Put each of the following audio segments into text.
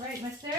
right, mister.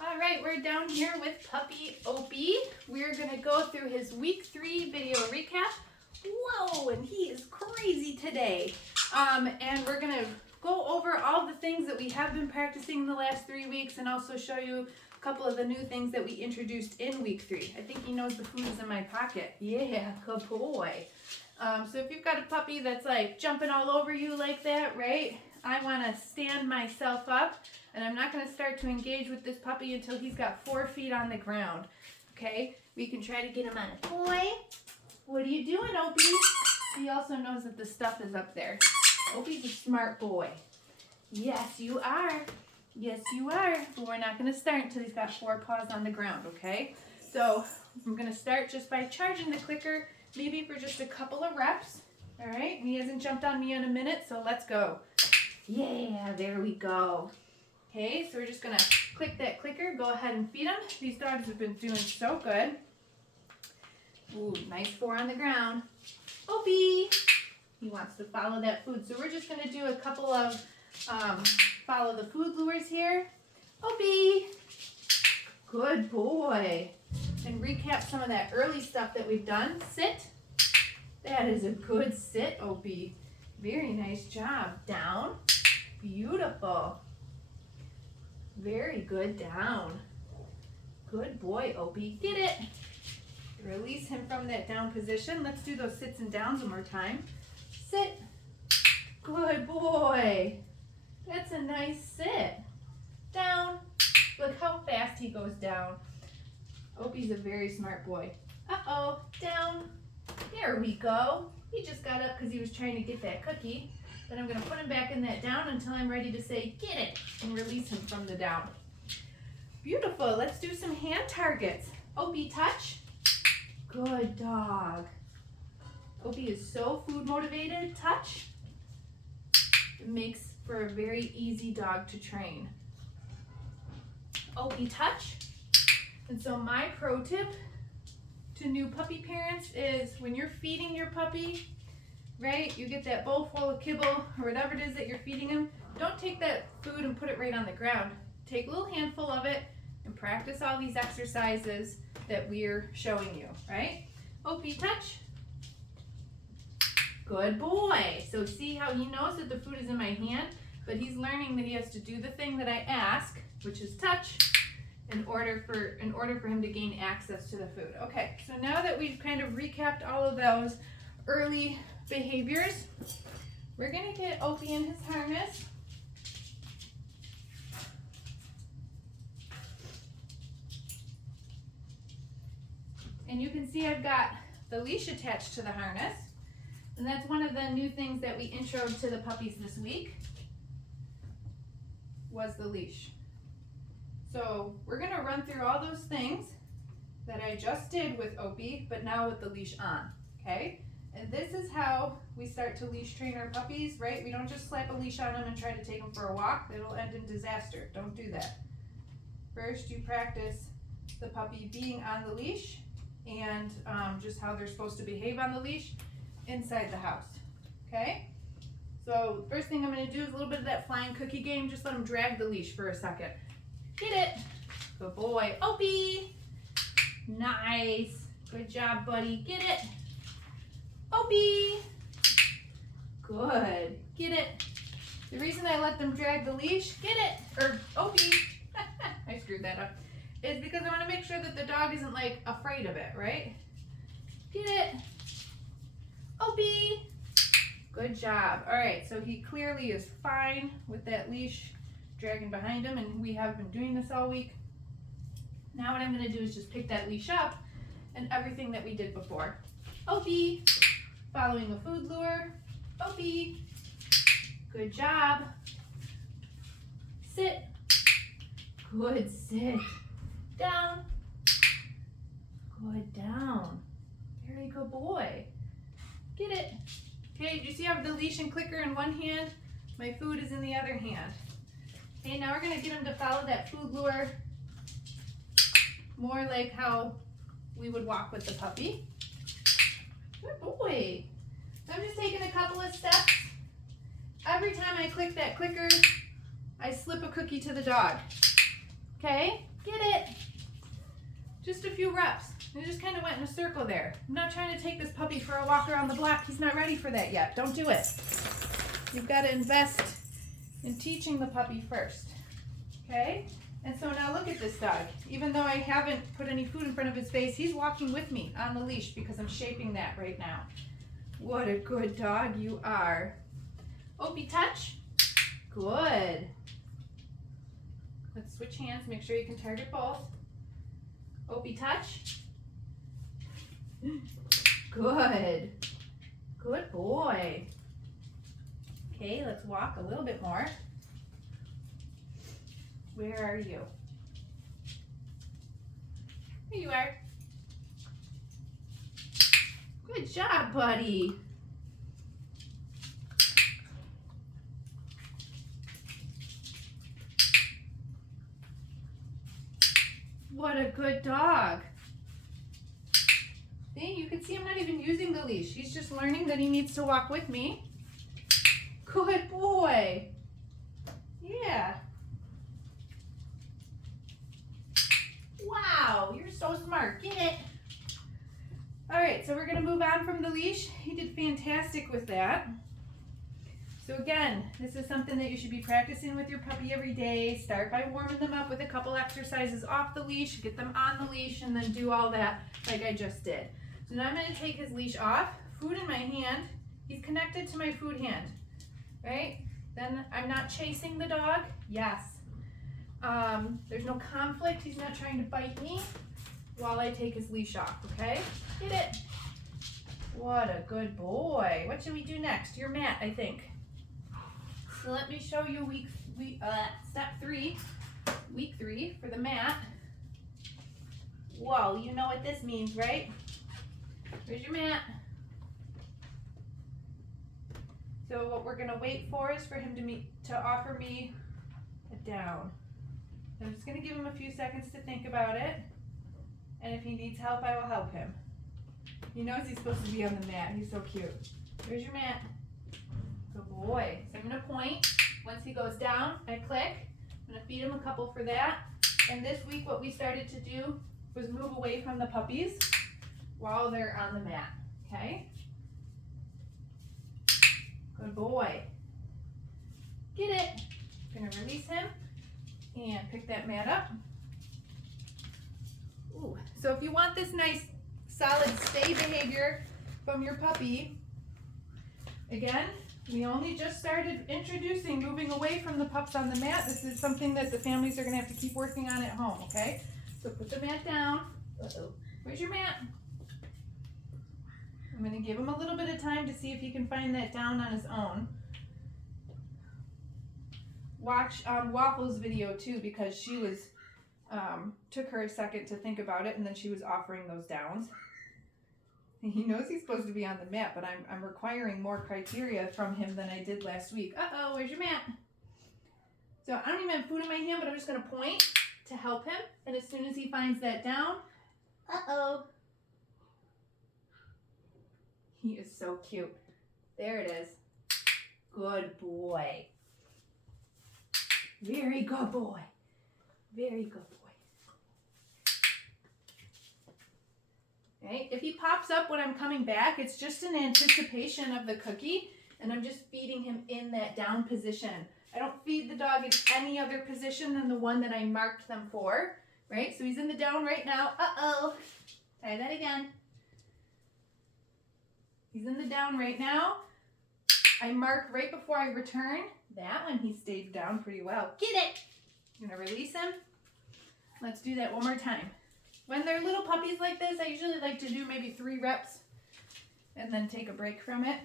All right, we're down here with puppy Obi. We're gonna go through his week 3 video recap. Whoa, and he is crazy today. And we're gonna go over all the things that we have been practicing the last 3 weeks and also show you a couple of the new things that we introduced in week 3. I think he knows the food is in my pocket. Yeah, good boy. So if you've got a puppy that's like jumping all over you like that, right? I want to stand myself up, and I'm not going to start to engage with this puppy until he's got 4 feet on the ground. Okay? We can try to get him on a toy. What are you doing, Obi? He also knows that the stuff is up there. Obi's a smart boy. Yes, you are. Yes, you are. But we're not going to start until he's got 4 paws on the ground, okay? So I'm going to start just by charging the clicker, maybe for just a couple of reps. All right? He hasn't jumped on me in a minute, so let's go. Yeah, there we go. Okay, so we're just going to click that clicker. Go ahead and feed him. These dogs have been doing so good. Ooh, nice 4 on the ground. Obi! He wants to follow that food. So we're just going to do a couple of follow the food lures here. Obi! Good boy. And recap some of that early stuff that we've done. Sit. That is a good sit, Obi. Very nice job. Down. Beautiful. Very good. Down. Good boy, Obi. Get it. Release him from that down position. Let's do those sits and downs one more time. Sit. Good boy. That's a nice sit. Down. Look how fast he goes down. Obi's a very smart boy. Uh-oh. Down. There we go. He just got up because he was trying to get that cookie. Then I'm going to put him back in that down until I'm ready to say, get it, and release him from the down. Beautiful. Let's do some hand targets. Obi, touch. Good dog. Obi is so food motivated. Touch. It makes for a very easy dog to train. Obi, touch. And so my pro tip to new puppy parents is when you're feeding your puppy, right, you get that bowl full of kibble or whatever it is that you're feeding him, don't take that food and put it right on the ground. Take a little handful of it and practice all these exercises that we're showing you, right? Obi, touch. Good boy. So see how he knows that the food is in my hand, but he's learning that he has to do the thing that I ask, which is touch, in order for him to gain access to the food. Okay, so now that we've kind of recapped all of those early behaviors, we're gonna get Obi in his harness. And you can see I've got the leash attached to the harness. And that's one of the new things that we introed to the puppies this week, was the leash. So we're gonna run through all those things that I just did with Obi, but now with the leash on, okay? And this is how we start to leash train our puppies, right? We don't just slap a leash on them and try to take them for a walk. It'll end in disaster. Don't do that. First, you practice the puppy being on the leash and just how they're supposed to behave on the leash inside the house, okay? So first thing I'm gonna do is a little bit of that flying cookie game. Just let them drag the leash for a second. Get it. Good boy. Obi. Nice. Good job, buddy. Get it. Obi. Good. Get it. The reason I let them drag the leash, get it, or Obi, I screwed that up, is because I want to make sure that the dog isn't like afraid of it, right? Get it. Obi. Good job. All right, so he clearly is fine with that leash dragging behind him, and we have been doing this all week. Now what I'm going to do is just pick that leash up and everything that we did before. Obi, following a food lure. Obi, good job. Sit. Good sit. Down. Good down. Very good boy. Get it. Okay, do you see I have the leash and clicker in one hand? My food is in the other hand. Okay, now we're going to get him to follow that food lure more like how we would walk with the puppy. Good boy. So I'm just taking a couple of steps every time I click that clicker, I slip a cookie to the dog. Okay, get it? Just a few reps. I just kind of went in a circle there. I'm not trying to take this puppy for a walk around the block. He's not ready for that yet. Don't do it. You've got to invest in teaching the puppy first. Okay? And so now look at this dog. Even though I haven't put any food in front of his face, he's walking with me on the leash because I'm shaping that right now. What a good dog you are. Opie, touch. Good. Let's switch hands. Make sure you can target both. Opie, touch. Good. Good boy. Okay, let's walk a little bit more. Where are you? Here you are. Good job, buddy. What a good dog. See, you can see I'm not even using the leash. He's just learning that he needs to walk with me. Good boy. Yeah. Wow, you're so smart. Get it. All right, so we're going to move on from the leash. He did fantastic with that. So again, this is something that you should be practicing with your puppy every day. Start by warming them up with a couple exercises off the leash, get them on the leash, and then do all that like I just did. So now I'm going to take his leash off, food in my hand. He's connected to my food hand, right? Then I'm not chasing the dog. Yes. There's no conflict. He's not trying to bite me while I take his leash off, okay? Get it. What a good boy. What should we do next? Your mat, I think. So let me show you step 3, week 3 for the mat. Whoa, you know what this means, right? Here's your mat. So what we're gonna wait for is for him to offer me a down. So I'm just gonna give him a few seconds to think about it. And if he needs help, I will help him. He knows he's supposed to be on the mat. He's so cute. Here's your mat. Good boy. So I'm gonna point. Once he goes down, I click. I'm gonna feed him a couple for that. And this week what we started to do was move away from the puppies while they're on the mat, okay? Good boy. Get it. Gonna release him and pick that mat up. Ooh. So if you want this nice solid stay behavior from your puppy, again, we only just started introducing moving away from the pups on the mat. This is something that the families are gonna have to keep working on at home, okay? So put the mat down. Uh-oh. Where's your mat? I'm gonna give him a little bit of time to see if he can find that down on his own. Watch Waffle's video too, because she was, took her a second to think about it, and then she was offering those downs. He knows he's supposed to be on the mat, but I'm requiring more criteria from him than I did last week. Uh-oh, where's your mat? So I don't even have food in my hand, but I'm just gonna point to help him, and as soon as he finds that down, uh-oh. He is so cute. There it is. Good boy. Very good boy. Very good boy. Okay, if he pops up when I'm coming back, it's just an anticipation of the cookie, and I'm just feeding him in that down position. I don't feed the dog in any other position than the one that I marked them for, right? So he's in the down right now. Uh-oh. Try that again. He's in the down right now. I mark right before I return. That one he stayed down pretty well. Get it! I'm gonna release him. Let's do that one more time. When they're little puppies like this, I usually like to do maybe 3 reps and then take a break from it.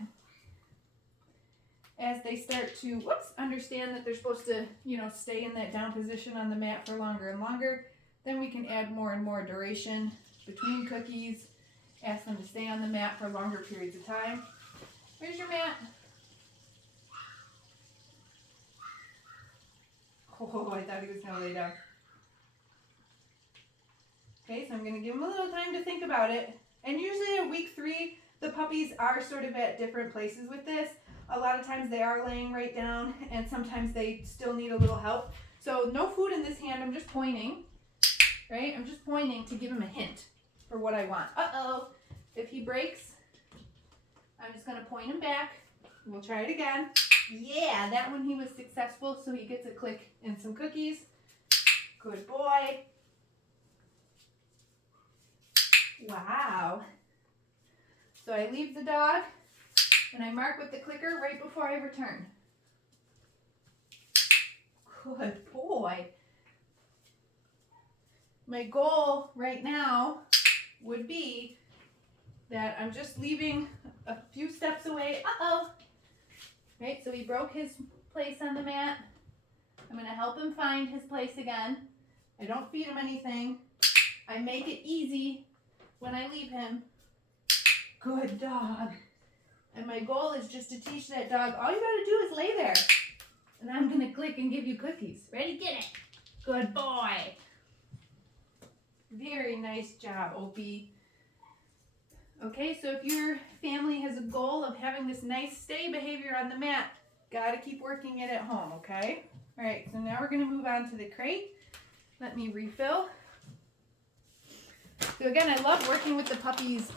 As they start to, understand that they're supposed to, stay in that down position on the mat for longer and longer, then we can add more and more duration between cookies, ask them to stay on the mat for longer periods of time. Where's your mat? Oh, I thought he was going to lay down. Okay, so I'm going to give him a little time to think about it. And usually at week 3, the puppies are sort of at different places with this. A lot of times they are laying right down, and sometimes they still need a little help. So no food in this hand, I'm just pointing, right? I'm just pointing to give him a hint for what I want. Uh-oh, if he breaks, I'm just gonna point him back. We'll try it again. Yeah, that one he was successful, so he gets a click and some cookies. Good boy. Wow. So I leave the dog, and I mark with the clicker right before I return. Good boy. My goal right now would be that I'm just leaving a few steps away. Uh-oh. Right, so he broke his place on the mat. I'm going to help him find his place again. I don't feed him anything. I make it easy when I leave him. Good dog. And my goal is just to teach that dog, all you got to do is lay there. And I'm going to click and give you cookies. Ready? Get it. Good boy. Very nice job, Opie. Okay, so if your family has a goal of having this nice stay behavior on the mat, gotta keep working it at home, okay? All right, so now we're gonna move on to the crate. Let me refill. So again, I love working with the puppies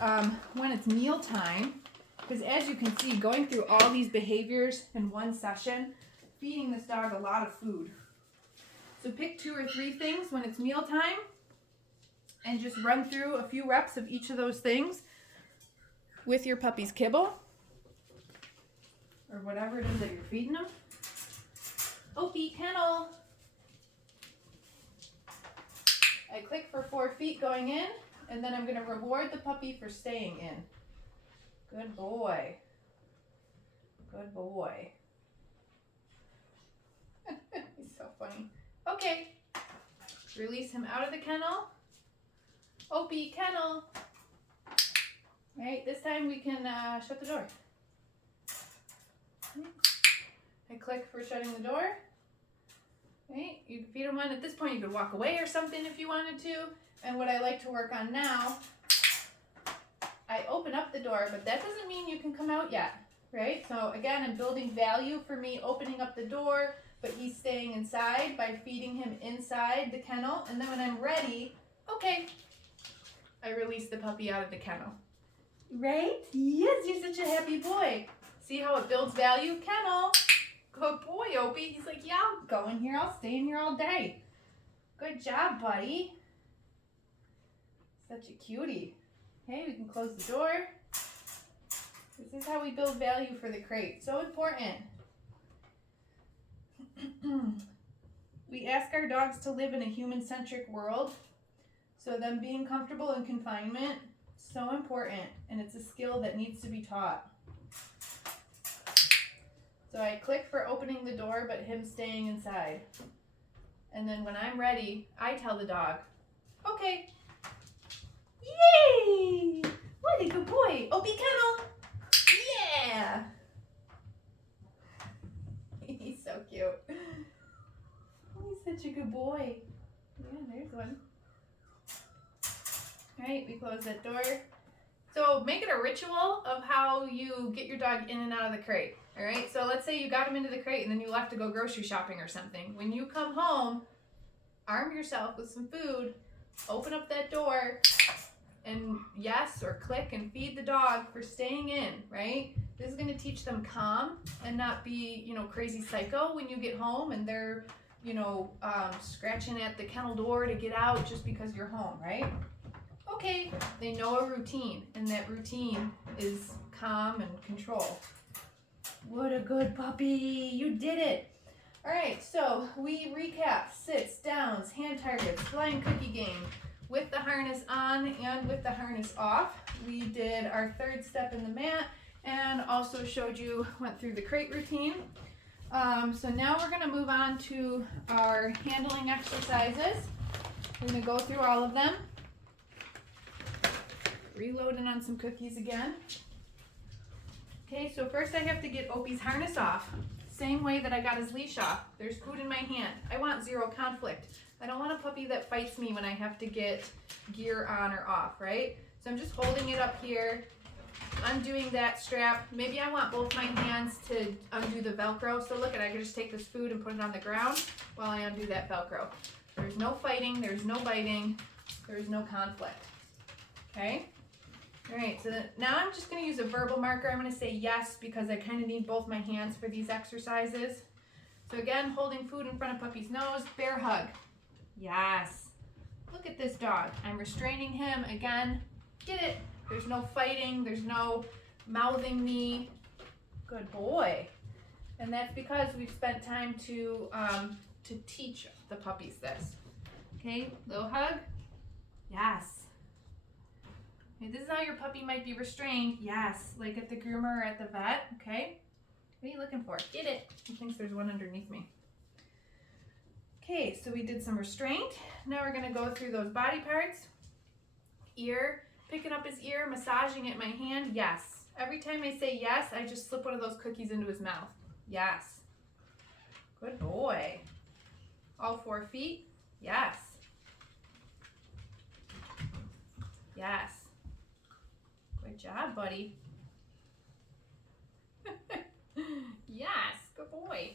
when it's meal time, because as you can see, going through all these behaviors in one session, feeding this dog a lot of food. So pick 2 or 3 things when it's meal time, and just run through a few reps of each of those things with your puppy's kibble, or whatever it is that you're feeding them. Opie, kennel. I click for 4 feet going in, and then I'm going to reward the puppy for staying in. Good boy. Good boy. He's so funny. Okay. Release him out of the kennel. Opie, kennel. All right, this time we can shut the door. I click for shutting the door. Right, you can feed him one. At this point, you could walk away or something if you wanted to. And what I like to work on now, I open up the door, but that doesn't mean you can come out yet, right? So again, I'm building value for me opening up the door, but he's staying inside by feeding him inside the kennel. And then when I'm ready, okay, I release the puppy out of the kennel. Right? Yes, you're such a happy boy. See how it builds value? Kennel. Good boy, Opie. He's like, yeah, I'll go in here. I'll stay in here all day. Good job, buddy. Such a cutie. Okay, we can close the door. This is how we build value for the crate. So important. We ask our dogs to live in a human-centric world. So them being comfortable in confinement, so important. And it's a skill that needs to be taught. So I click for opening the door, but him staying inside. And then when I'm ready, I tell the dog, okay. Yay! What a good boy. Opie, kennel. Yeah. He's so cute. He's such a good boy. Yeah, there's one. All right, we close that door. So make it a ritual of how you get your dog in and out of the crate. All right, so let's say you got him into the crate and then you left to go grocery shopping or something. When you come home, arm yourself with some food, open up that door, and yes, or click and feed the dog for staying in, right? This is gonna teach them calm and not be, crazy psycho when you get home and they're, scratching at the kennel door to get out just because you're home, right? Okay, they know a routine, and that routine is calm and control. What a good puppy, you did it. All right, so we recap sits, downs, hand targets, flying cookie game with the harness on and with the harness off. We did our 3rd step in the mat and also went through the crate routine. So now we're gonna move on to our handling exercises. We're gonna go through all of them. Reloading on some cookies again. Okay, so first I have to get Opie's harness off. Same way that I got his leash off. There's food in my hand. I want 0 conflict. I don't want a puppy that fights me when I have to get gear on or off, right? So I'm just holding it up here, undoing that strap. Maybe I want both my hands to undo the Velcro. So look, I can just take this food and put it on the ground while I undo that Velcro. There's no fighting, there's no biting, there's no conflict. Okay? All right, so now I'm just gonna use a verbal marker. I'm gonna say yes because I kind of need both my hands for these exercises. So again, holding food in front of puppy's nose, bear hug. Yes. Look at this dog. I'm restraining him. Again, get it. There's no fighting. There's no mouthing me. Good boy. And that's because we've spent time to teach the puppies this. Okay, little hug. Yes. Okay, this is how your puppy might be restrained. Yes, like at the groomer or at the vet. Okay. What are you looking for? Get it. He thinks there's one underneath me. Okay, so we did some restraint. Now we're gonna go through those body parts. Ear, picking up his ear, massaging it in my hand. Yes. Every time I say yes, I just slip one of those cookies into his mouth. Yes. Good boy. All 4 feet. Yes. Yes. Good job, buddy. Yes, good boy.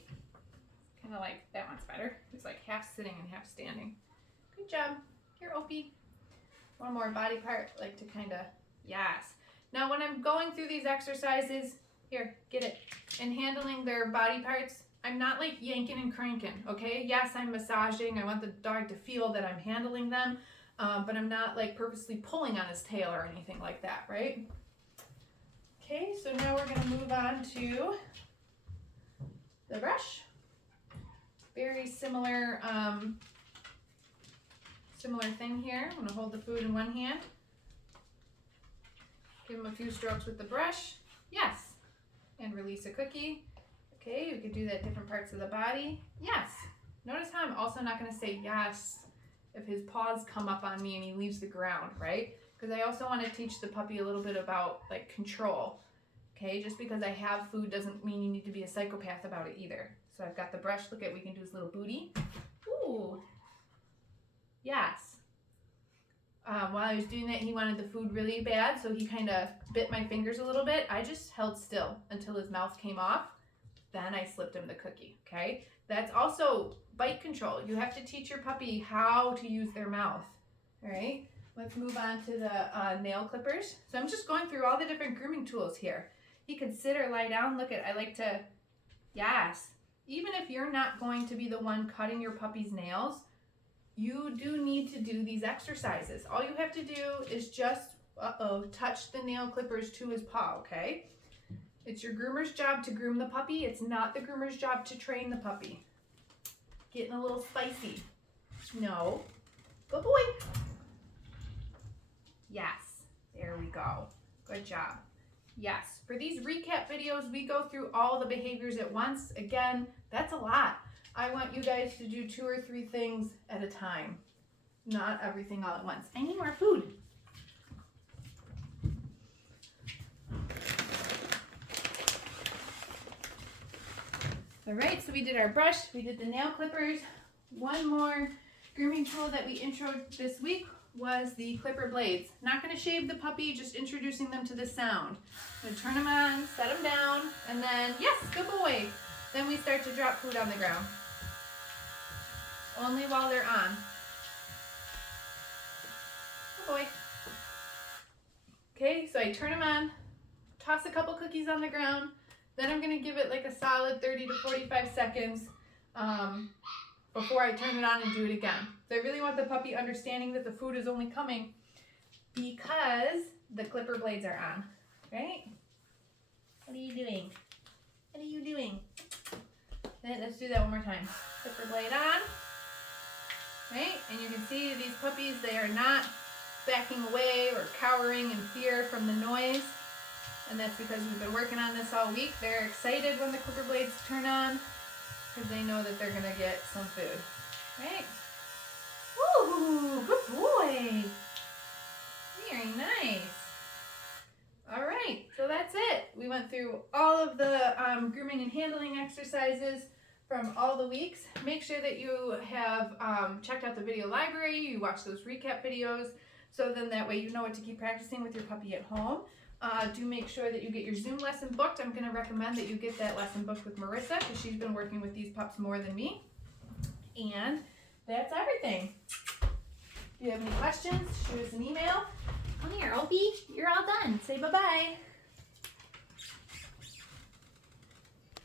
Kind of like, that one's better. It's like half sitting and half standing. Good job. Here, Opie. One more body part, like to kind of, yes. Now when I'm going through these exercises, here, get it, and handling their body parts, I'm not like yanking and cranking, okay? Yes, I'm massaging. I want the dog to feel that I'm handling them, but I'm not like purposely pulling on his tail or anything like that, right? Okay, so now we're gonna move on to the brush. Very similar, similar thing here. I'm gonna hold the food in one hand. Give him a few strokes with the brush. Yes. And release a cookie. Okay, we could do that different parts of the body. Yes. Notice how I'm also not gonna say yes if his paws come up on me and he leaves the ground, right? Because I also want to teach the puppy a little bit about like control. Okay, just because I have food doesn't mean you need to be a psychopath about it either. So I've got the brush. Look at, we can do his little booty. Ooh. Yes. While I was doing that, he wanted the food really bad, so he kind of bit my fingers a little bit. I just held still until his mouth came off. Then I slipped him the cookie, okay? That's also bite control. You have to teach your puppy how to use their mouth, all right? Let's move on to the nail clippers. So I'm just going through all the different grooming tools here. He could sit or lie down. Look at, I like to, yes. Even if you're not going to be the one cutting your puppy's nails, you do need to do these exercises. All you have to do is just, touch the nail clippers to his paw, okay? It's your groomer's job to groom the puppy. It's not the groomer's job to train the puppy. Getting a little spicy. No. Good boy. Yes. There we go. Good job. Yes. For these recap videos, we go through all the behaviors at once. Again, that's a lot. I want you guys to do 2 or 3 things at a time, not everything all at once. I need more food. All right, so we did our brush, we did the nail clippers. One more grooming tool that we introed this week was the clipper blades. Not gonna shave the puppy, just introducing them to the sound. I'm gonna turn them on, set them down, and then, yes, good boy. Then we start to drop food on the ground. Only while they're on. Good boy. Okay, so I turn them on, toss a couple cookies on the ground, then I'm gonna give it like a solid 30 to 45 seconds before I turn it on and do it again. So I really want the puppy understanding that the food is only coming because the clipper blades are on, right? What are you doing? What are you doing? Let's do that one more time. Clipper blade on, right? And you can see these puppies, they are not backing away or cowering in fear from the noise. And that's because we've been working on this all week. They're excited when the clipper blades turn on because they know that they're gonna get some food, right? Woo, good boy. Very nice. All right, so that's it. We went through all of the grooming and handling exercises from all the weeks. Make sure that you have checked out the video library, you watch those recap videos, so then that way you know what to keep practicing with your puppy at home. do make sure that you get your Zoom lesson booked. I'm going to recommend that you get that lesson booked with Marissa because she's been working with these pups more than me. And that's everything. If you have any questions, shoot us an email. Come here, Opie. You're all done. Say bye-bye.